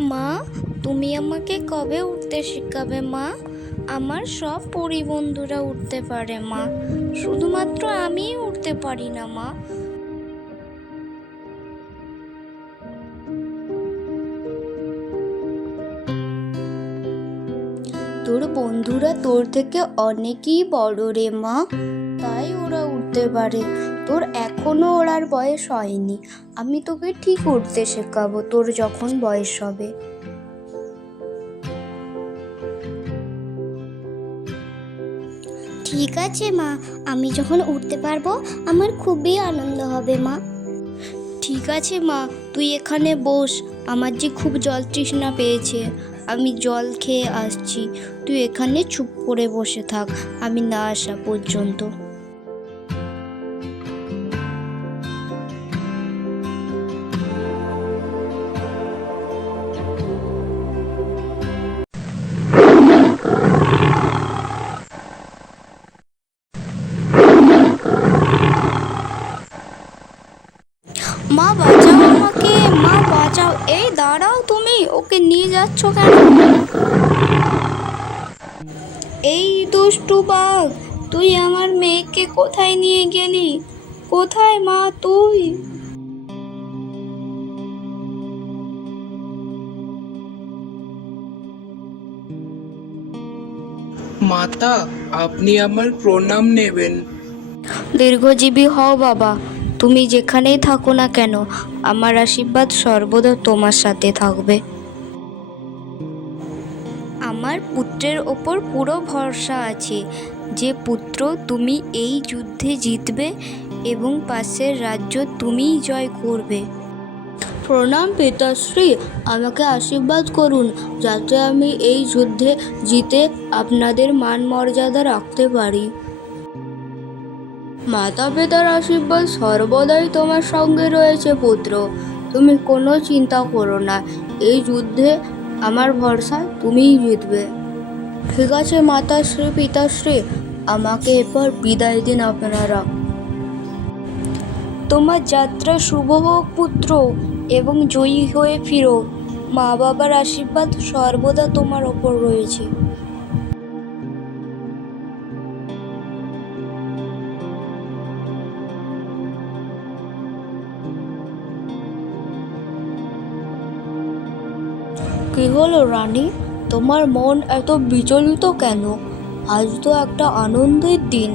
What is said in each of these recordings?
মা, তুমি আমাকে কবে উঠতে শেখাবে মা? আমার সব পরিবন্ধুরা উঠতে পারে মা, শুধুমাত্র আমিই উঠতে পারি না মা। তোর বন্ধুরা তোর থেকে অনেকই বড় রে মা, তাই ওরা উঠতে পারে। তোর এখনো ওড়ার বয়স হয়নি, আমি তোকে ঠিক উঠতে শেখাবো তোর যখন বয়স হবে। ঠিক আছে মা, আমি যখন উঠতে পারবো আমার খুবই আনন্দ হবে মা। ঠিক আছে মা, তুই এখানে বস, আমার যে খুব জল তৃষ্ণা পেয়েছে, আমি জল খেয়ে আসছি। তুই এখানে চুপ করে বসে থাক আমি না আসা পর্যন্ত। মা বাঁচাও আমাকে, মা বাঁচাও। এই দাঁড়াও, তুমি ওকে নিয়ে যাচ্ছ কেন? এই দুষ্টু বাঘ, তুই আমার মেয়েকে কোথায় নিয়ে গেলি? কোথায় মা তুই? মাতা, আপনি আমার প্রণাম নেবেন। দীর্ঘজীবী হও বাবা, তুমি যেখানেই থাকো না কেন, আমার আশীর্বাদ সর্বদা তোমার সাথে থাকবে। আমার পুত্রের ওপর পুরো ভরসা আছে যে পুত্র তুমি এই যুদ্ধে জিতবে এবং পাশের রাজ্য তুমিই জয় করবে। প্রণাম পিতাশ্রী, আমাকে আশীর্বাদ করুন যাতে আমি এই যুদ্ধে জিতে আপনাদের মান মর্যাদা রাখতে পারি। মাতা পিতার আশীর্বাদ সর্বদাই তোমার সঙ্গে রয়েছে পুত্র, তুমি কোনো চিন্তা করো না, এই যুদ্ধে আমার ভরসা তুমিই জিতবে। ঠিক আছে মাতাশ্রী পিতাশ্রী, আমাকে এরপর বিদায় দিন আপনারা। তোমার যাত্রা শুভ হোক পুত্র, এবং জয়ী হয়ে ফিরো। মা বাবার আশীর্বাদ সর্বদা তোমার ওপর রয়েছে। কি হলো রানী, তোমার মন এত বিচলিত কেন? আজ তো একটা আনন্দের দিন,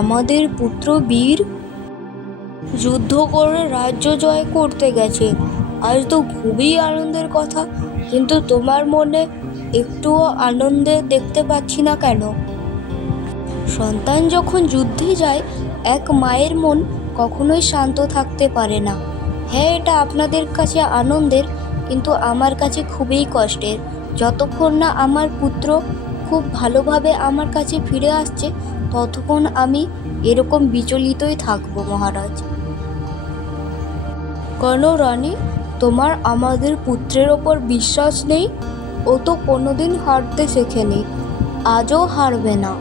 আমাদের পুত্র বীর যুদ্ধ করে রাজ্য জয় করতে গেছে। আজ তো খুবই আনন্দের কথা, কিন্তু তোমার মনে একটুও আনন্দে দেখতে পাচ্ছি না কেন? সন্তান যখন যুদ্ধে যায়, এক মায়ের মন কখনোই শান্ত থাকতে পারে না। হ্যাঁ, এটা আপনাদের কাছে আনন্দের, কিন্তু আমার কাছে খুবই কষ্টের। যতক্ষণ না আমার পুত্র খুব ভালোভাবে আমার কাছে ফিরে আসছে, ততক্ষণ আমি এরকম বিচলিতই থাকবো মহারাজ। কেন রানী, তোমার আমাদের পুত্রের ওপর বিশ্বাস নেই? ও তো কোনোদিন হারতে শেখেনি, আজও হারবে না।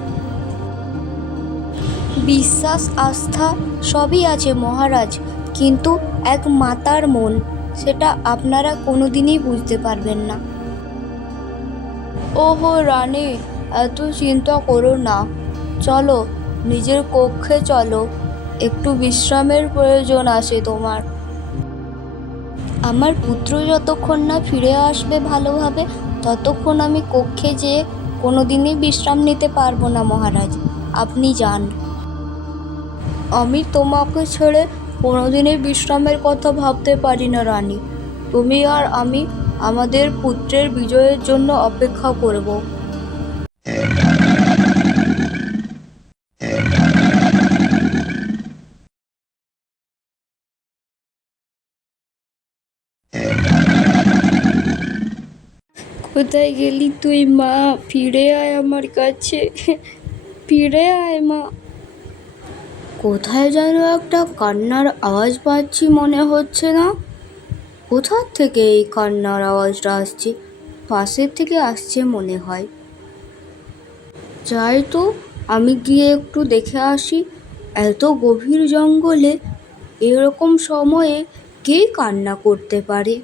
বিশ্বাস আস্থা সবই আছে মহারাজ, কিন্তু এক মাতার মন, সেটা আপনারা কোনোদিনই বুঝতে পারবেন না। ওহো রানী, এত চিন্তা করো না, চলো নিজের কক্ষে চলো, একটু বিশ্রামের প্রয়োজন আছে তোমার। আমার পুত্র যতক্ষণ না ফিরে আসবে ভালোভাবে, ততক্ষণ আমি কক্ষে যেয়ে কোনোদিনই বিশ্রাম নিতে পারবো না মহারাজ, আপনি যান। আমি তোমাকে ছেড়ে কোনোদিনই বিশ্রামের কথা ভাবতে পারি না রানী। তুমি আর আমি আমাদের পুত্রের বিজয়ের জন্য অপেক্ষা করব। কোথায় গেলি তুই মা? ফিরে আয় আমার কাছে, ফিরে আয় মা। কোথায় যেন একটা কান্নার আওয়াজ পাচ্ছি মনে হচ্ছে না? কোথার থেকে এই কান্নার আওয়াজটা আসছে? পাশের থেকে আসছে মনে হয়। যাই তো, আমি গিয়ে একটু দেখে আসি। এত গভীর জঙ্গলে এরকম সময়ে কে কান্না করতে পারে?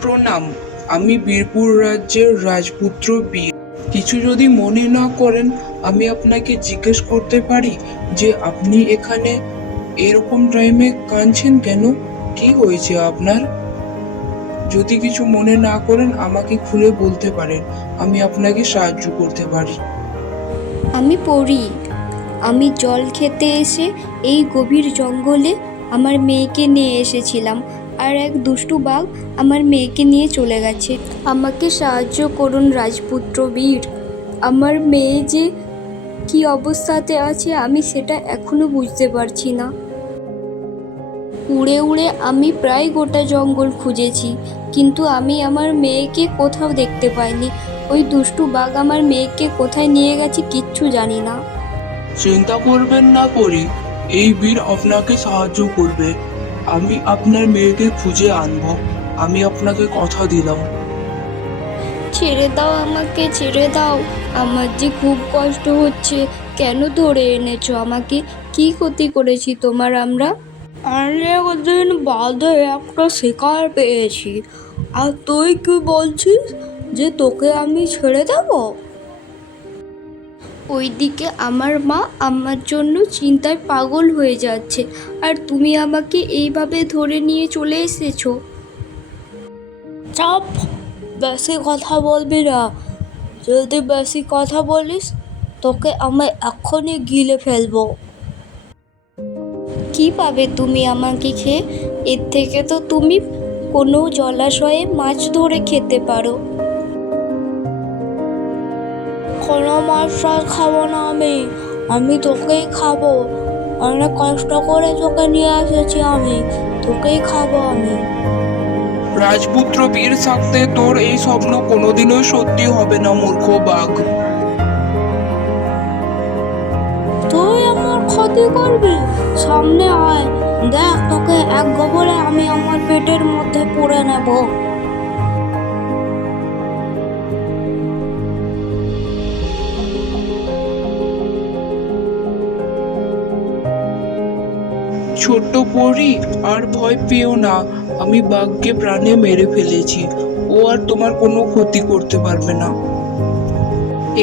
প্রণাম। আমি বীরপুর রাজ্যের রাজপুত্র বীর। কিছু যদি মনে না করেন, আমি আপনাকে জিজ্ঞেস করতে পারি যে আপনি এখানে এরকম টাইমে কাঁদছেন কেন? কি হয়েছে আপনার? যদি কিছু মনে না করেন আমাকে খুলে বলতে পারেন, আমি আপনাকে সাহায্য করতে পারি। আমি পড়ি। আমি জল খেতে এসে এই গভীর জঙ্গলে আমার মেয়েকে নিয়ে এসেছিলাম, আর এক দুষ্টু বাঘ আমার মেয়েকে নিয়ে চলে গেছে। আমাকে সাহায্য করুন রাজপুত্র বীর। আমার মেয়ে যে কি অবস্থাতে আছে আমি সেটা এখনো বুঝতে পারছি না। উড়ে উড়ে আমি প্রায় গোটা জঙ্গল খুঁজেছি, কিন্তু আমি আমার মেয়েকে কোথাও দেখতে পাইনি। ওই দুষ্টু বাঘ আমার মেয়েকে কোথায় নিয়ে গেছে কিচ্ছু জানি না। চিন্তা করবেন না পরি, এই বীর আপনাকে সাহায্য করবে। আমি আপনার মেয়েকে খুঁজে আনবো, আমি আপনাকে কথা দিলাম। ছেড়ে দাও, আমাকে ছেড়ে দাও। আমার যে খুব কষ্ট হচ্ছে। কেন ধরে এনেছো আমাকে? কি ক্ষতি করেছি তোমার আমরা? অনেকদিন বাদে একটা শিকার পেয়েছি, আর তুই কি বলছিস যে তোকে আমি ছেড়ে দেব? ওইদিকে আমার মা আমার জন্য চিন্তায় পাগল হয়ে যাচ্ছে, আর তুমি আমাকে এইভাবে ধরে নিয়ে চলে এসেছো। চাপ, বেশি কথা বলবি না। যদি বেশি কথা বলিস তোকে আমি এক্ষুনি গিলে ফেলবো। কি পাবে তুমি আমাকে খেয়ে? এর থেকে তো তুমি কোনো জলাশয়ে মাছ ধরে খেতে পারো। কোনো মাছ টাছ খাবো না আমি তোকেই খাবো। অনেক কষ্ট করে তোকে নিয়ে এসেছি আমি, তোকেই খাবো আমি। রাজপুত্র বীর থাকতে তোর এই স্বপ্ন কোনোদিনই সত্যি হবে না, মূর্খ বাঘ। তুই আমার ক্ষতি করবি? সামনে আয়, দেখ তোকে এক গোবরে আমি আমার পেটের মধ্যে পুরে নেব। ছোট্ট পরি, আর ভয় পেও না। আমি বাঘকে প্রাণে মেরে ফেলেছি, ও আর তোমার কোনো ক্ষতি করতে পারবে না।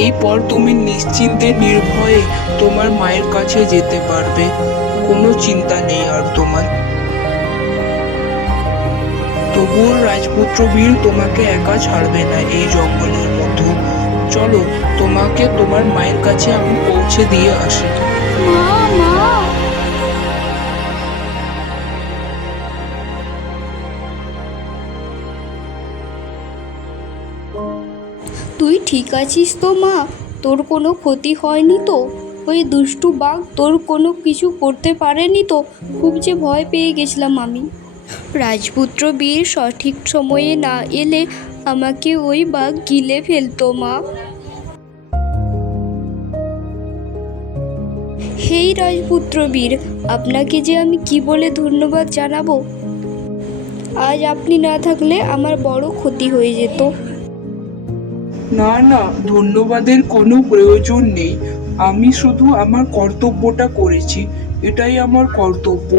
এরপর তুমি নিশ্চিন্তে নির্ভয়ে তোমার মায়ের কাছে যেতে পারবে। কোনো চিন্তা নেই আর তোমার। তবুও রাজপুত্র বীর তোমাকে একা ছাড়বে না এই জঙ্গলের মধ্যে। চলো, তোমাকে তোমার মায়ের কাছে আমি পৌঁছে দিয়ে আসি। মা, মা। তুই ঠিক আছিস তো মা? তোর কোনো ক্ষতি হয়নি তো? ওই দুষ্টু বাঘ তোর কোনো কিছু করতে পারেনি তো? খুব যে ভয় পেয়ে গেছিলাম আমি। রাজপুত্র বীর সঠিক সময়ে না এলে আমাকে ওই বাঘ গিলে ফেলতো মা। হেই রাজপুত্র বীর, আপনাকে যে আমি কি বলে ধন্যবাদ জানাবো। আজ আপনি না থাকলে আমার বড় ক্ষতি হয়ে যেত। না না, ধন্যবাদের কোনো প্রয়োজন নেই। আমি শুধু আমার কর্তব্যটা করেছি, এটাই আমার কর্তব্য।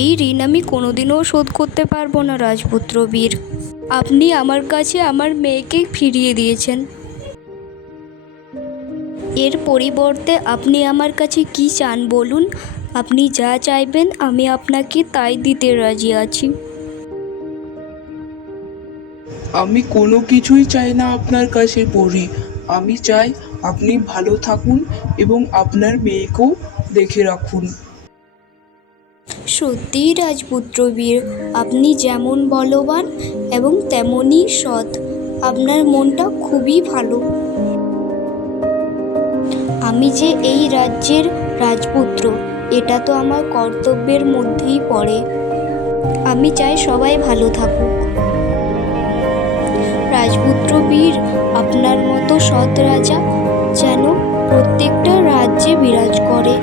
এই ঋণ আমি কোনোদিনও শোধ করতে পারবো না রাজপুত্র বীর। আপনি আমার কাছে আমার মেয়েকে ফিরিয়ে দিয়েছেন। এর পরিবর্তে আপনি আমার কাছে কি চান বলুন? আপনি যা চাইবেন আমি আপনাকে তাই দিতে রাজি আছি। আমি কোনো কিছুই চাই না আপনার কাছে পড়ি। আমি চাই আপনি ভালো থাকুন এবং আপনার মেয়েকেও দেখে রাখুন। সত্যিই রাজপুত্র বীর, আপনি যেমন বলবান এবং তেমনই সৎ। আপনার মনটা খুবই ভালো। আমি যে এই রাজ্যের রাজপুত্র, এটা তো আমার কর্তব্যের মধ্যেই পড়ে। আমি চাই সবাই ভালো থাকুক। রাজপুত্র বীর, আপনার মতো সৎ রাজা যেন প্রত্যেকটা রাজ্যে বিরাজ করে।